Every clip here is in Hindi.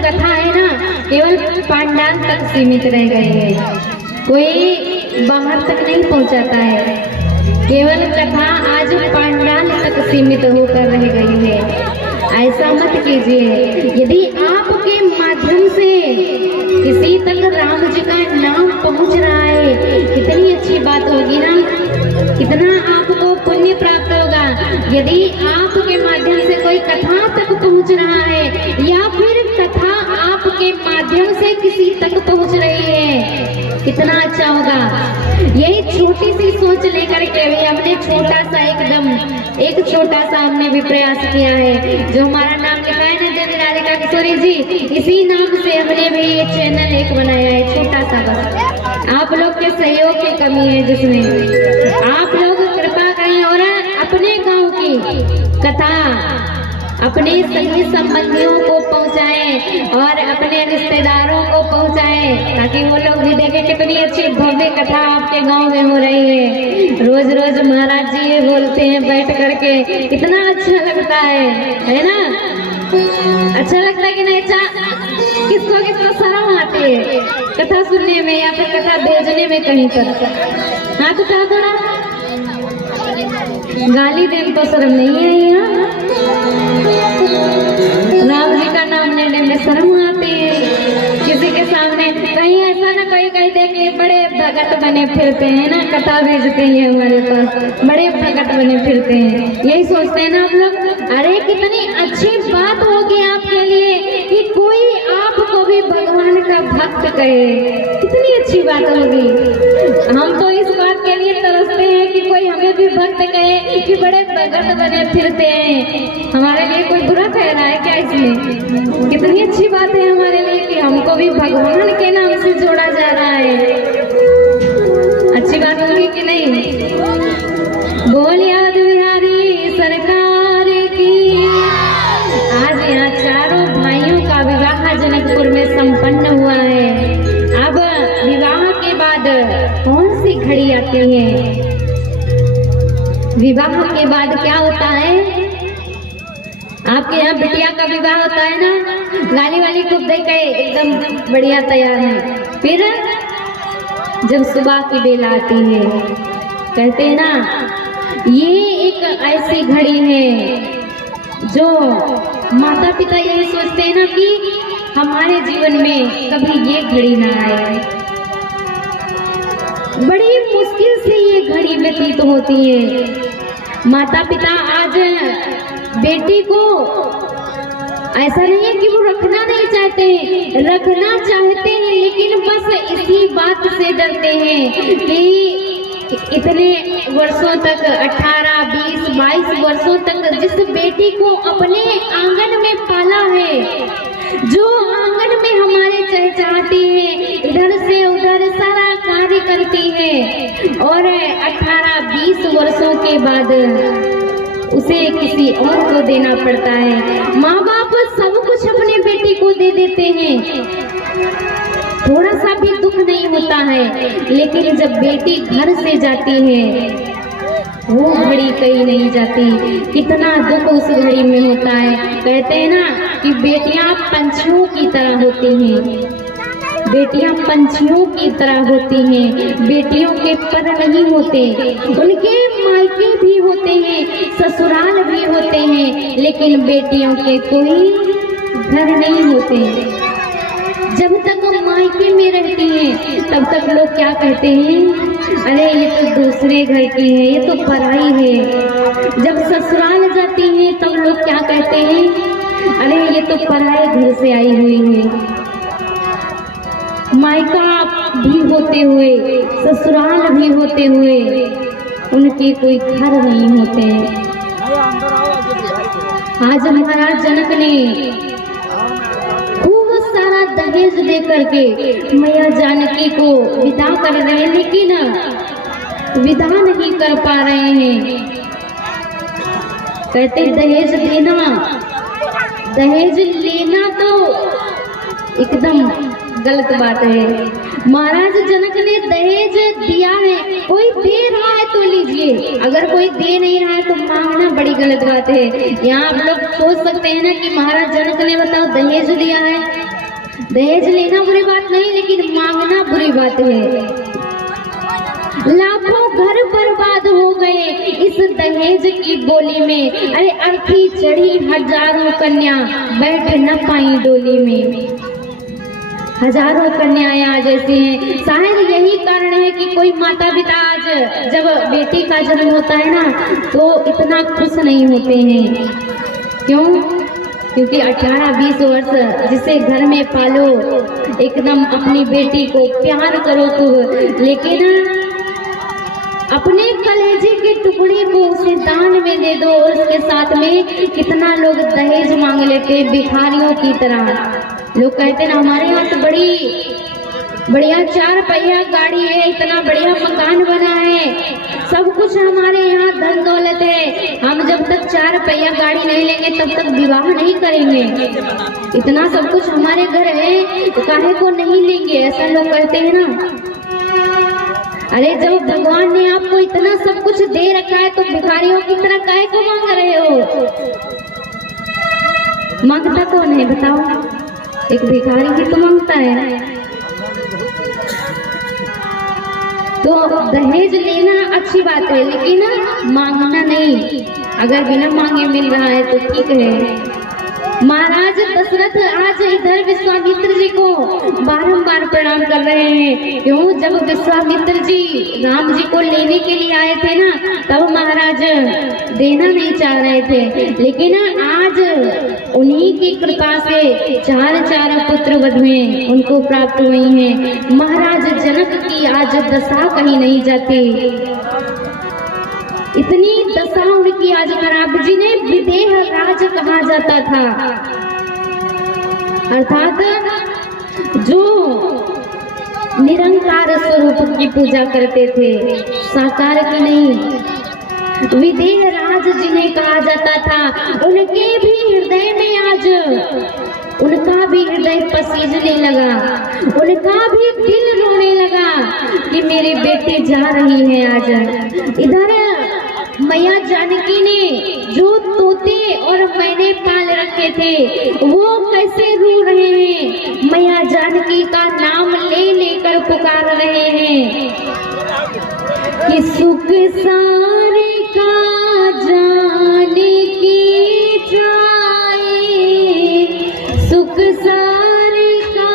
कथा है ना केवल पांडाल तक सीमित रह गई है, कोई बाहर तक नहीं पहुंचाता है। केवल कथा आज पांडाल तक सीमित होकर रह गई है। ऐसा मत कीजिए। यदि आपके माध्यम से किसी तक राम जी का नाम पहुंच रहा है, कितनी अच्छी बात होगी ना, कितना आपको पुण्य प्राप्त होगा। यदि आपके माध्यम से कोई कथा तक पहुंच रहा है या फिर कथा आपके माध्यम से किसी तक पहुंच रही है, कितना अच्छा होगा। यही छोटी सी सोच लेकर के भी हमने छोटा सा एक छोटा सा हमने भी प्रयास किया है। जो हमारा नाम लिखा है ना देवी राधिका किशोरी जी, इसी नाम से हमने भी ये चैनल एक बनाया है, छोटा सा बस। आप लोग के सहयोग की कमी है, जिसमें आप लोग कृपा करें और अपने गांव की कथा अपने सभी संबंधियों को पहुंचाएं और अपने रिश्तेदारों को पहुंचाएं, ताकि वो लोग भी देखें कितनी अच्छी भव्य कथा आपके गांव में हो रही है। रोज रोज महाराज जी ये बोलते हैं बैठ करके, कितना अच्छा लगता है ना? अच्छा लगता है कि नहीं? किसको किसको शर्म आती है कथा सुनने में या फिर कथा भेजने में कहीं पर? हाथ उठा थोड़ा। गाली देने तो शर्म नहीं है यहाँ। राम जी का नाम लेने में शर्म आती है किसी के सामने। कहीं ऐसा ना कोई कहीं देखिए बड़े भगत बने फिरते हैं ना, कथा भेजते हैं हमारे पास, बड़े भगत बने फिरते हैं, यही सोचते हैं ना आप लोग। अरे कितनी अच्छी बात होगी आपके लिए कि कोई आपको भी भगवान का भक्त कहे, कितनी अच्छी बात होगी। हम तो इस बात के लिए तरसते हैं कि कोई हमें भी भक्त कहे कि बड़े भगत बने फिरते हैं। हमारे लिए कोई बुरा कह रहा है क्या इसमें? कितनी अच्छी बात है हमारे लिए कि हमको भी भगवान के नाम से जोड़ा जा रहा है। अच्छी बात होगी कि नहीं? बोल याद बिहारी सरकार की। आज यहाँ चारों भाइयों का विवाह जनकपुर में संपन्न हुआ है। अब विवाह के बाद कौन सी घड़ी आती है? विवाह के बाद क्या होता है? आपके यहाँ बिटिया का विवाह होता है ना, गाली वाली खूब दे के एकदम बढ़िया तैयार है। फिर जब सुबह की बेला आती है, कहते हैं ना ये एक ऐसी घड़ी है जो माता पिता यही सोचते हैं ना कि हमारे जीवन में कभी ये घड़ी ना आए। बड़ी मुश्किल से ये घड़ी व्यतीत होती है। माता पिता आज बेटी को ऐसा नहीं है कि वो रखना नहीं चाहते, रखना चाहते हैं, लेकिन बस इसी बात से डरते हैं कि इतने वर्षों तक 18, 20, 22 वर्षों तक जिस बेटी को अपने आंगन में पाला है, जो आंगन में हमारे चहचहाती है, इधर से उधर सारा कार्य करती है, और 18-20 वर्षों के बाद उसे किसी और को देना पड़ता है। माँ बाप सब कुछ अपने बेटी को दे देते हैं, थोड़ा सा भी दुख नहीं होता है, लेकिन जब बेटी घर से जाती है वो घड़ी कहीं नहीं जाती। कितना दुख उस घड़ी में होता है। कहते हैं ना कि बेटियां पंछियों की तरह होती हैं, बेटियां पंछियों की तरह होती हैं। बेटियों के पर नहीं होते, उनके मायके भी होते हैं, ससुराल भी होते हैं, लेकिन बेटियों के कोई घर नहीं होते। जब तक वो मायके में रहती हैं तब तक लोग क्या कहते हैं, अरे ये तो दूसरे घर की है, ये तो पराई है। जब ससुराल जाती हैं तब लोग क्या कहते हैं, अरे ये तो पराए घर से आई हुई है। मायका भी होते हुए, ससुराल भी होते हुए उनके कोई घर नहीं होते। आज महाराज जनक ने खूब सारा दहेज दे करके मैया जानकी को विदा कर रहे हैं, लेकिन विदा नहीं कर पा रहे हैं। कहते दहेज देना, दहेज लेना तो एकदम गलत बात है। महाराज जनक ने दहेज दिया है, कोई दे रहा है तो लीजिए, अगर कोई दे नहीं रहा है तो मांगना बड़ी गलत बात है। यहाँ आप लोग सोच सकते हैं ना कि महाराज जनक ने बताओ दहेज दिया है, दहेज लेना बुरी बात नहीं, लेकिन मांगना बुरी बात है। लाखों घर बर्बाद हो गए इस दहेज की बोली में। अरे अर्थी चढ़ी हजारों कन्या, बैठ न पाई डोली में। हजारों कन्याएं आज ऐसी हैं। शायद यही कारण है कि कोई माता पिता आज जब बेटी का जन्म होता है ना, तो इतना खुश नहीं होते हैं। क्यों? क्योंकि 18-20 वर्ष जिसे घर में पालो, एकदम अपनी बेटी को प्यार करो तो, लेकिन अपने कलेजे के टुकड़े को उसे दान में दे दो। और उसके साथ में कितना लोग दहेज मांग लेते भिखारियों की तरह। लोग कहते ना हमारे यहाँ तो बड़ी बढ़िया 4 पहिया गाड़ी है, इतना बढ़िया मकान बना है, सब कुछ हमारे यहाँ धन दौलत है, हम जब तक 4 पहिया गाड़ी नहीं लेंगे तब तक विवाह नहीं करेंगे। इतना सब कुछ हमारे घर है तो काहे को नहीं लेंगे, ऐसा लोग कहते हैं ना। अरे जब भगवान ने आपको इतना सब कुछ दे रखा है तो भिखारियों की तरह काहे को मांग रहे हो? मांगता कौन है बताओ? एक भिखारी भी तो मांगता है। तो दहेज लेना अच्छी बात है, लेकिन मांगना नहीं। अगर बिना मांगे मिल रहा है तो ठीक है। महाराज दशरथ आज इधर विश्वामित्र जी को बारंबार प्रणाम कर रहे हैं। क्यों? जब विश्वामित्र जी राम जी को लेने के लिए आए थे ना, तब महाराज देना नहीं चाह रहे थे, लेकिन आज उन्हीं की कृपा से 4 पुत्र वधुएं उनको प्राप्त हुई हैं। महाराज जनक की आज दशा कहीं नहीं जाती, इतनी दशा उनकी आज खराब, जिन्हें विदेह राज कहा जाता था, अर्थात जो निरंकार स्वरूप की पूजा करते थे, साकार की नहीं। विदेह राज जिन्हें कहा जाता था, उनके भी हृदय में आज उनका भी हृदय पसीजने लगा, उनका भी दिल रोने लगा कि मेरे बेटे जा रही है। आज इधर मैया जानकी ने जो तोते और मैंने पाल रखे थे वो कैसे रो रहे हैं, मैया जानकी का नाम ले लेकर पुकार रहे हैं कि सुख सारे का जानकी जाए, सुख सारे का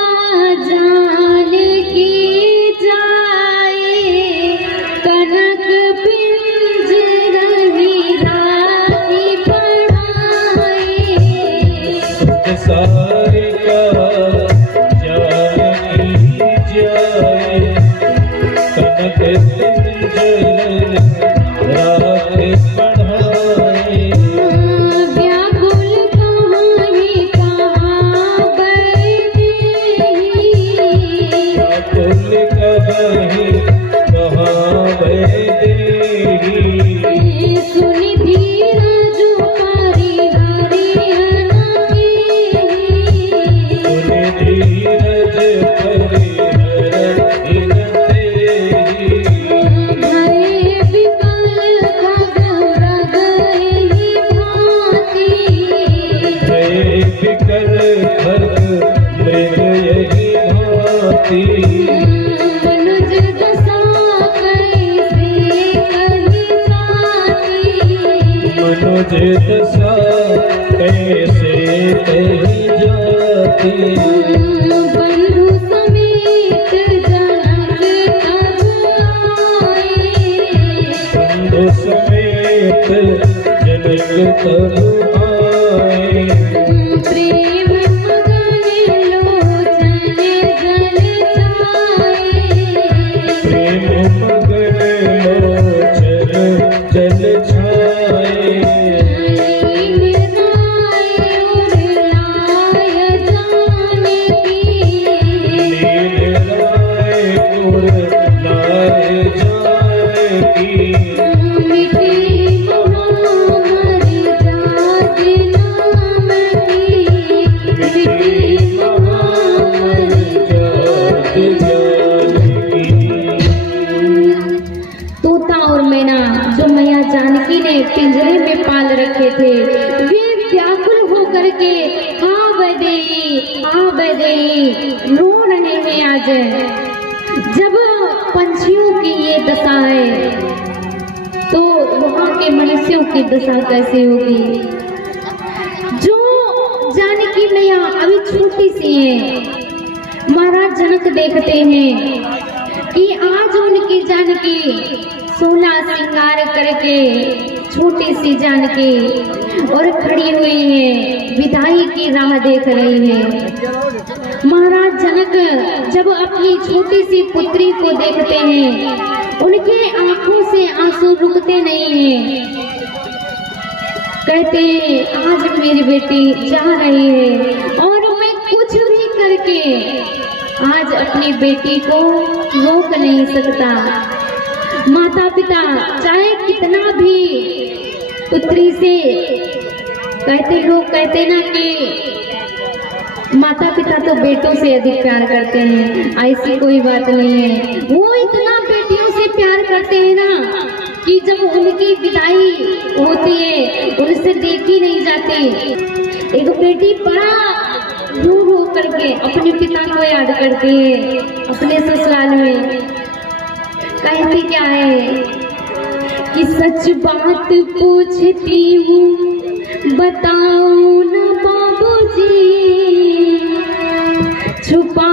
जानकी जाए, कनक पिंज रही राखी पढ़ाए, सुख सारे का जानकी जाए, कनक पिंज राखी पढ़ाए। व्याकुल कहानी कहाँ बैठी, व्याकुल कहानी कहाँ बैठी, सुनि धीरज परिहरि हरि, सुनि धीरज परिहरि हरि। हरे विकल खगमृग एहि भांति, जय विकल खग मृग यही भांति, मनुज दशा कैसे कही जाती, मनुज दशा कैसे कही जाती। बंधु समेत जनक तब आए, बंधु समेत जनक तब आए, प्रेम मगन लोचन जल जाए, प्रेम मगन लोचन जल छाए। लीलाए उड़लाय जानकी, लील राय उर लाय जानकी, मिटी महामर जात नाम की, मिटी महामर जात जानकी। तोता और मैना जो मैया जानकी ने पिंजरे में पाल रखे थे, वे व्याकुल होकर के हाँ वैदेही रो रहे हैं आज। जब पंछियों की ये दशा है तो वहां के मनुष्यों की दशा कैसे होगी। जो जानकी मैया अभी छोटी सी है, महाराज जनक देखते हैं कि आज उनकी जानकी 16 श्रृंगार करके छोटी सी जानकी और खड़ी हुई है, विदाई की राह देख रही है। महाराज जनक जब अपनी छोटी सी पुत्री को देखते हैं, उनके आंखों से आंसू रुकते नहीं हैं। कहते हैं आज मेरी बेटी जा रही है और मैं कुछ भी करके आज अपनी बेटी को रोक नहीं सकता। माता पिता चाहे कितना भी पुत्री से लोग कहते ना कि माता पिता तो बेटों से अधिक प्यार करते हैं, ऐसी कोई बात नहीं है। वो इतना बेटियों से प्यार करते हैं ना कि जब उनकी विदाई होती है उनसे देखी नहीं जाती। एक बेटी बड़ा रो रो करके अपने पिता को याद करती है अपने ससुराल में। कहती क्या है कि सच बात पूछती हूँ बताओ न बाबूजी, छुपा